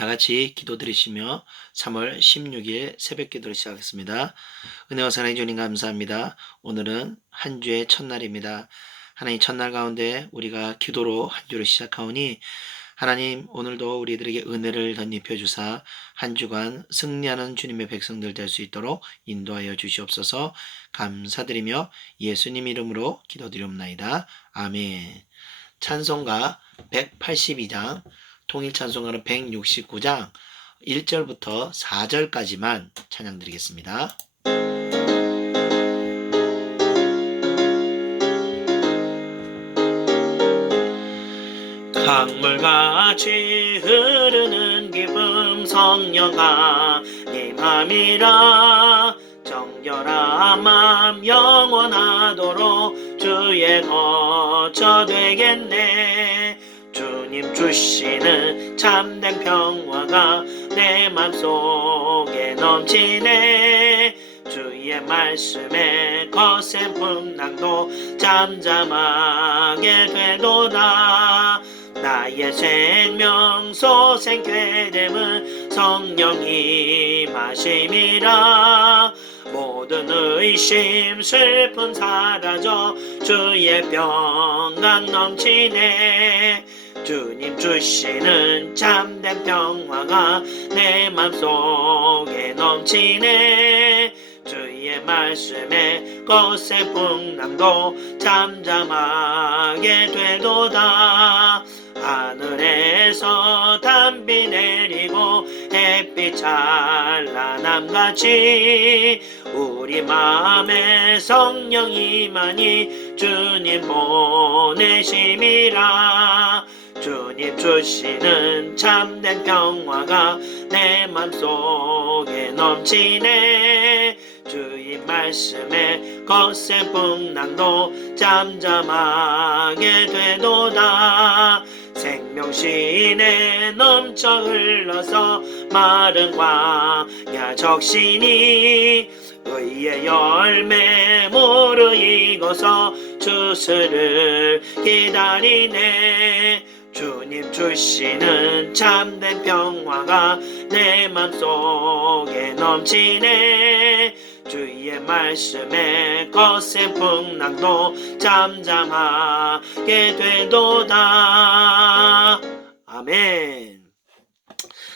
다 같이 기도드리시며 3월 16일 새벽기도를 시작하겠습니다. 은혜와 사랑의 주님 감사합니다. 오늘은 한 주의 첫날입니다. 하나님 첫날 가운데 우리가 기도로 한 주를 시작하오니 하나님 오늘도 우리들에게 은혜를 덧입혀 주사 한 주간 승리하는 주님의 백성들 될 수 있도록 인도하여 주시옵소서. 감사드리며 예수님 이름으로 기도드리옵나이다. 아멘. 찬송가 182장, 통일 찬송가는 169장 1절부터 4절까지만 찬양드리겠습니다. 강물같이 흐르는 기쁨 성령아 임함이라. 정결한 맘 영원하도록 주의 거처 되겠네. 주님 주시는 참된 평화가 내 맘속에 넘치네. 주의 말씀에 거센 풍랑도 잠잠하게 되도다. 나의 생명소 생쾌됨은 성령이 마심이라. 모든 의심 슬픔 사라져 주의 평강 넘치네. 주님 주시는 참된 평화가 내 맘속에 넘치네. 주의 말씀에 거센 풍랑도 잠잠하게 되도다. 하늘에서 단비 내리고 햇빛 찬란함같이 우리 마음에 성령이 많이 주님 보내심이라. 주님 주시는 참된 평화가 내 맘속에 넘치네. 주의 말씀에 거센 풍랑도 잠잠하게 되도다. 생명신에 넘쳐 흘러서 마른 광야 적시니 의의 열매 무르익어서 주스를 기다리네. 주님 주시는 참된 평화가 내 맘속에 넘치네. 주의 말씀에 거센 풍랑도 잠잠하게 되도다. 아멘.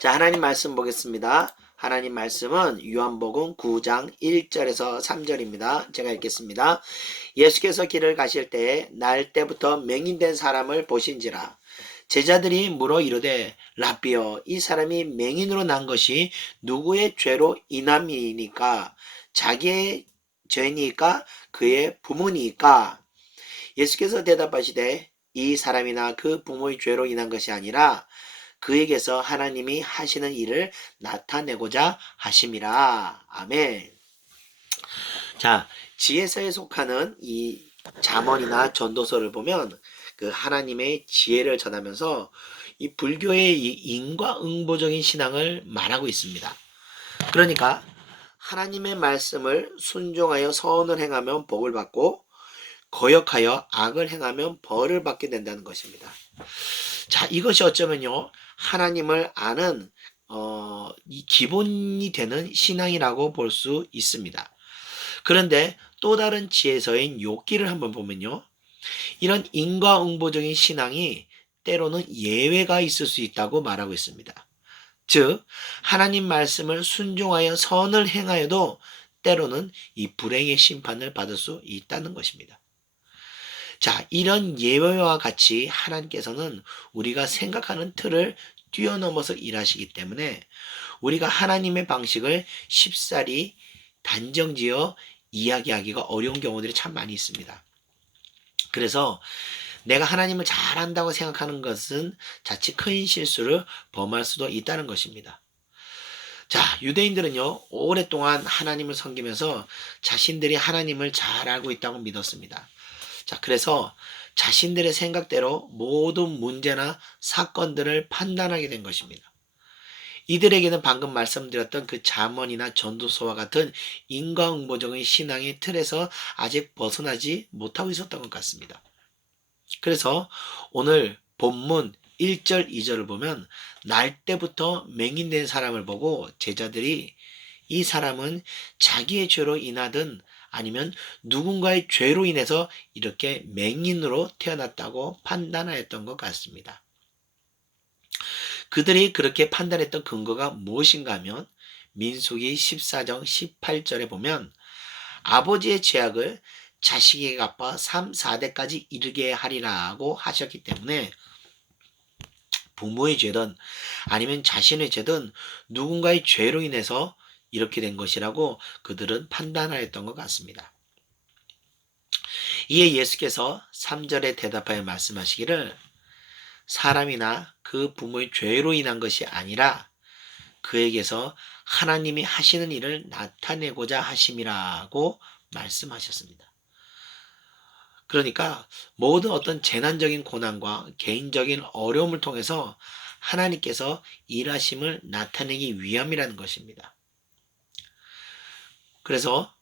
자, 하나님 말씀 보겠습니다. 하나님 말씀은 요한복음 9장 1절에서 3절입니다. 제가 읽겠습니다. 예수께서 길을 가실 때에 날 때부터 맹인된 사람을 보신지라. 제자들이 물어 이르되 라삐여, 이 사람이 맹인으로 난 것이 누구의 죄로 인함이니까? 자기의 죄니까 그의 부모니까? 예수께서 대답하시되 이 사람이나 그 부모의 죄로 인한 것이 아니라 그에게서 하나님이 하시는 일을 나타내고자 하심이라. 아멘. 자, 지혜서에 속하는 이 잠언이나 전도서를 보면 그 하나님의 지혜를 전하면서 이 불교의 이 인과응보적인 신앙을 말하고 있습니다. 그러니까 하나님의 말씀을 순종하여 선을 행하면 복을 받고 거역하여 악을 행하면 벌을 받게 된다는 것입니다. 자, 이것이 어쩌면요 하나님을 아는 이 기본이 되는 신앙이라고 볼 수 있습니다. 그런데 또 다른 지혜서인 욥기를 한번 보면요, 이런 인과응보적인 신앙이 때로는 예외가 있을 수 있다고 말하고 있습니다. 즉 하나님 말씀을 순종하여 선을 행하여도 때로는 이 불행의 심판을 받을 수 있다는 것입니다. 자, 이런 예외와 같이 하나님께서는 우리가 생각하는 틀을 뛰어넘어서 일하시기 때문에 우리가 하나님의 방식을 쉽사리 단정지어 이야기하기가 어려운 경우들이 참 많이 있습니다. 그래서 내가 하나님을 잘 안다고 생각하는 것은 자칫 큰 실수를 범할 수도 있다는 것입니다. 자, 유대인들은요 오랫동안 하나님을 섬기면서 자신들이 하나님을 잘 알고 있다고 믿었습니다. 자, 그래서 자신들의 생각대로 모든 문제나 사건들을 판단하게 된 것입니다. 이들에게는 방금 말씀드렸던 그 잠언이나 전도서와 같은 인과응보적인 신앙의 틀에서 아직 벗어나지 못하고 있었던 것 같습니다. 그래서 오늘 본문 1절, 2절을 보면 날 때부터 맹인된 사람을 보고 제자들이 이 사람은 자기의 죄로 인하든 아니면 누군가의 죄로 인해서 이렇게 맹인으로 태어났다고 판단하였던 것 같습니다. 그들이 그렇게 판단했던 근거가 무엇인가 하면 민수기 14장 18절에 보면 아버지의 죄악을 자식에게 갚아 3, 4대까지 이르게 하리라고 하셨기 때문에 부모의 죄든 아니면 자신의 죄든 누군가의 죄로 인해서 이렇게 된 것이라고 그들은 판단하였던 것 같습니다. 이에 예수께서 3절에 대답하여 말씀하시기를 사람이나 그 부모의 죄로 인한 것이 아니라 그에게서 하나님이 하시는 일을 나타내고자 하심이라고 말씀하셨습니다. 그러니까 모든 어떤 재난적인 고난과 개인적인 어려움을 통해서 하나님께서 일하심을 나타내기 위함이라는 것입니다. 그래서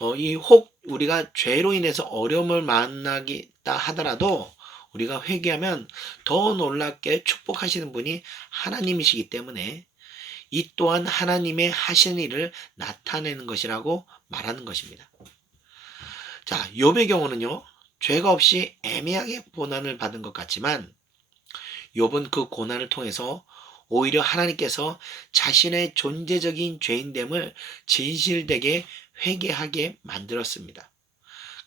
혹 우리가 죄로 인해서 어려움을 만나겠다 하더라도 우리가 회개하면 더 놀랍게 축복하시는 분이 하나님이시기 때문에 이 또한 하나님의 하시는 일을 나타내는 것이라고 말하는 것입니다. 자, 욥의 경우는요. 죄가 없이 애매하게 고난을 받은 것 같지만 욥은 그 고난을 통해서 오히려 하나님께서 자신의 존재적인 죄인됨을 진실되게 회개하게 만들었습니다.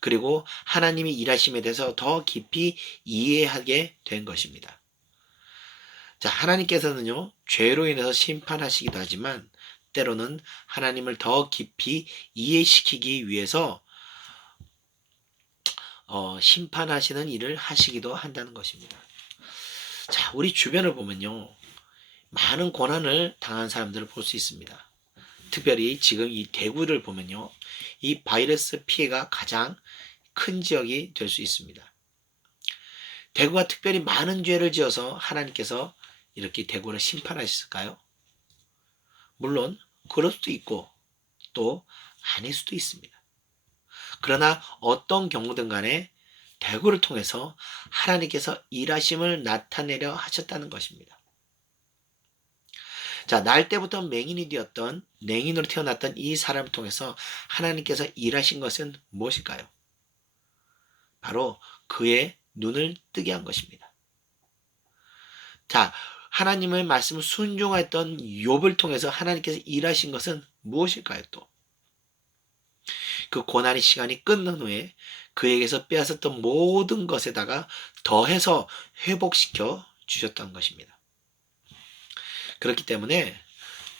그리고 하나님이 일하심에 대해서 더 깊이 이해하게 된 것입니다. 자, 하나님께서는요, 죄로 인해서 심판하시기도 하지만 때로는 하나님을 더 깊이 이해시키기 위해서 심판하시는 일을 하시기도 한다는 것입니다. 자, 우리 주변을 보면요, 많은 고난을 당한 사람들을 볼 수 있습니다. 특별히 지금 이 대구를 보면요, 이 바이러스 피해가 가장 큰 지역이 될 수 있습니다. 대구가 특별히 많은 죄를 지어서 하나님께서 이렇게 대구를 심판하셨을까요? 물론 그럴 수도 있고 또 아닐 수도 있습니다. 그러나 어떤 경우든 간에 대구를 통해서 하나님께서 일하심을 나타내려 하셨다는 것입니다. 자, 날 때부터 맹인이 되었던 맹인으로 태어났던 이 사람을 통해서 하나님께서 일하신 것은 무엇일까요? 바로 그의 눈을 뜨게 한 것입니다. 자, 하나님의 말씀을 순종했던 욥을 통해서 하나님께서 일하신 것은 무엇일까요? 또 그 고난의 시간이 끝난 후에 그에게서 빼앗았던 모든 것에다가 더해서 회복시켜 주셨던 것입니다. 그렇기 때문에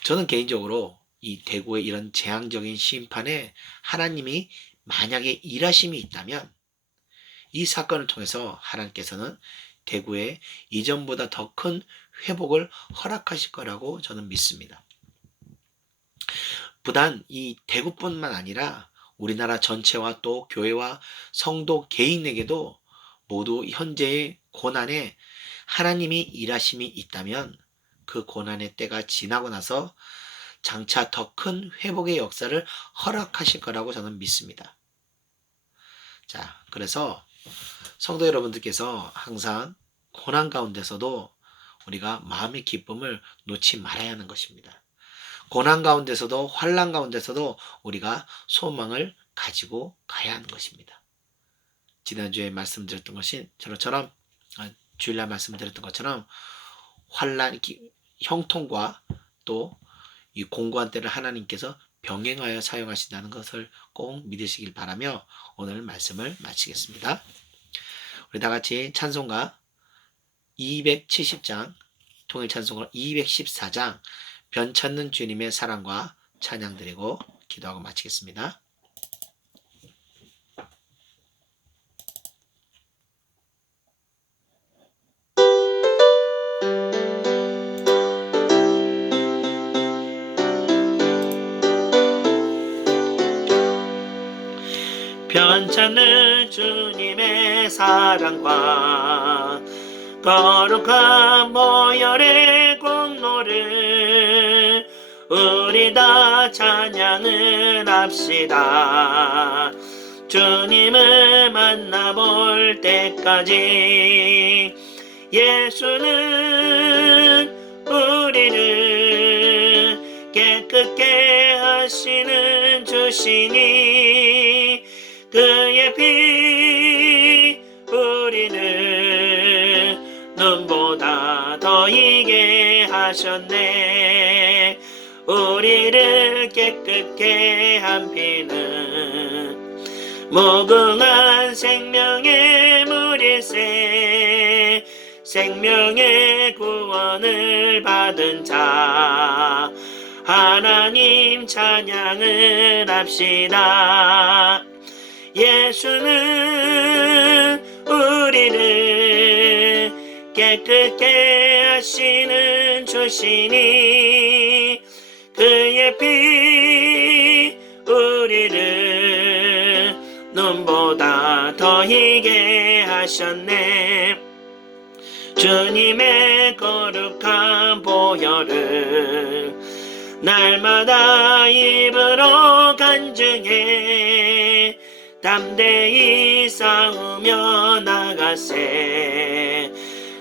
저는 개인적으로 이 대구의 이런 재앙적인 심판에 하나님이 만약에 일하심이 있다면 이 사건을 통해서 하나님께서는 대구에 이전보다 더 큰 회복을 허락하실 거라고 저는 믿습니다. 부단 이 대구뿐만 아니라 우리나라 전체와 또 교회와 성도 개인에게도 모두 현재의 고난에 하나님이 일하심이 있다면 그 고난의 때가 지나고 나서 장차 더 큰 회복의 역사를 허락하실 거라고 저는 믿습니다. 자, 그래서 성도 여러분들께서 항상 고난 가운데서도 우리가 마음의 기쁨을 놓지 말아야 하는 것입니다. 고난 가운데서도 환난 가운데서도 우리가 소망을 가지고 가야 하는 것입니다. 지난주에 말씀드렸던 것이 저처럼 주일날 말씀드렸던 것처럼 환난 형통과 또 이 공고한 때를 하나님께서 병행하여 사용하신다는 것을 꼭 믿으시길 바라며 오늘 말씀을 마치겠습니다. 우리 다 같이 찬송가 270장 통일 찬송가 214장 변찾는 주님의 사랑과 찬양 드리고 기도하고 마치겠습니다. 변찾는 주님의 사랑과 거룩한 보혈의 공로를 우리 다 찬양을 합시다. 주님을 만나볼 때까지 예수는 우리를 깨끗게 하시는 주시니 그의 피 우리를 눈보다 더 이게 하셨네. 우리를 깨끗게 한 피는 무궁한 생명의 물일세. 생명의 구원을 받은 자 하나님 찬양을 합시다. 예수는 우리를 깨끗게 하시는 주시니 그의 피 우리를 눈보다 더 희게 하셨네. 주님의 거룩한 보혈을 날마다 입으로 간증해 담대히 싸우며 나가세.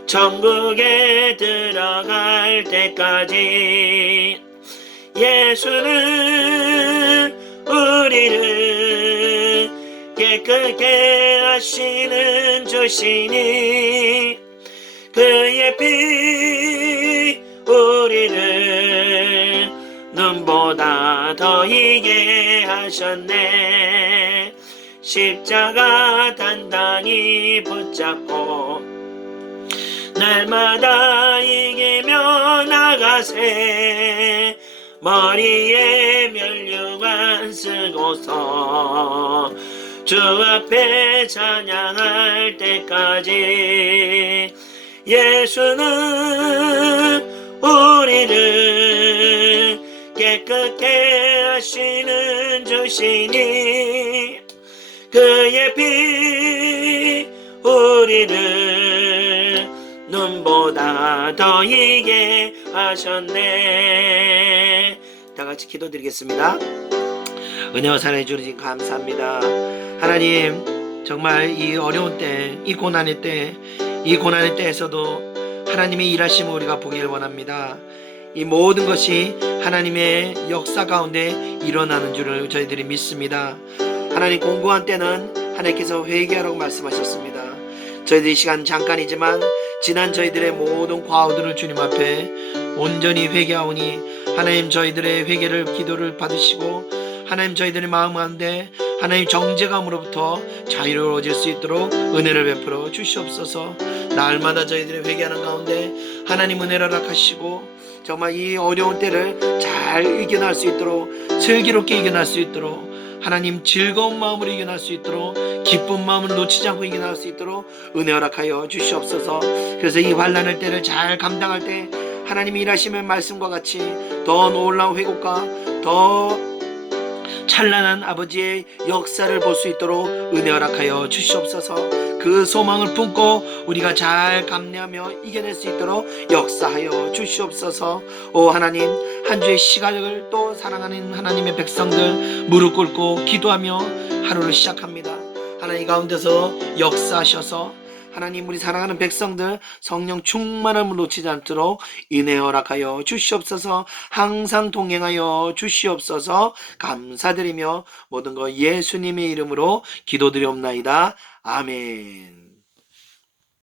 천국에 들어갈 때까지 예수는 우리를 깨끗게 하시는 주시니 그의 피 우리를 눈보다 더 희게 하셨네. 십자가 단단히 붙잡고 날마다 이기며 나가세. 머리에 면류관 쓰고서 주 앞에 찬양할 때까지 예수는 우리를 깨끗게 하시는 주시니 그의 피 우리를 눈보다 더 이게 하셨네. 다같이 기도드리겠습니다. 은혜와 사랑해 주님 감사합니다. 하나님, 정말 이 어려운 때, 이 고난의 때, 이 고난의 때에서도 하나님의 일하심을 우리가 보기를 원합니다. 이 모든 것이 하나님의 역사 가운데 일어나는 줄을 저희들이 믿습니다. 하나님, 공고한 때는 하나님께서 회개하라고 말씀하셨습니다. 저희들이 시간 잠깐이지만 지난 저희들의 모든 과오들을 주님 앞에 온전히 회개하오니 하나님 저희들의 회개를 기도를 받으시고 하나님 저희들의 마음 가운데 하나님 정죄감으로부터 자유로워질 수 있도록 은혜를 베풀어 주시옵소서. 날마다 저희들의 회개하는 가운데 하나님 은혜를 허락하시고 정말 이 어려운 때를 잘 이겨낼 수 있도록 슬기롭게 이겨낼 수 있도록 하나님 즐거운 마음으로 이겨낼 수 있도록 기쁜 마음을 놓치지 않고 이겨낼 수 있도록 은혜 허락하여 주시옵소서. 그래서 이 환난의 때를 잘 감당할 때 하나님이 일하시는 말씀과 같이 더 놀라운 회복과 더 찬란한 아버지의 역사를 볼 수 있도록 은혜 허락하여 주시옵소서. 그 소망을 품고 우리가 잘 감내하며 이겨낼 수 있도록 역사하여 주시옵소서. 오 하나님, 한 주의 시간을 또 사랑하는 하나님의 백성들 무릎 꿇고 기도하며 하루를 시작합니다. 하나님 가운데서 역사하셔서 하나님 우리 사랑하는 백성들 성령 충만함을 놓치지 않도록 은혜 허락하여 주시옵소서. 항상 동행하여 주시옵소서. 감사드리며 모든 것 예수님의 이름으로 기도드리옵나이다. 아멘.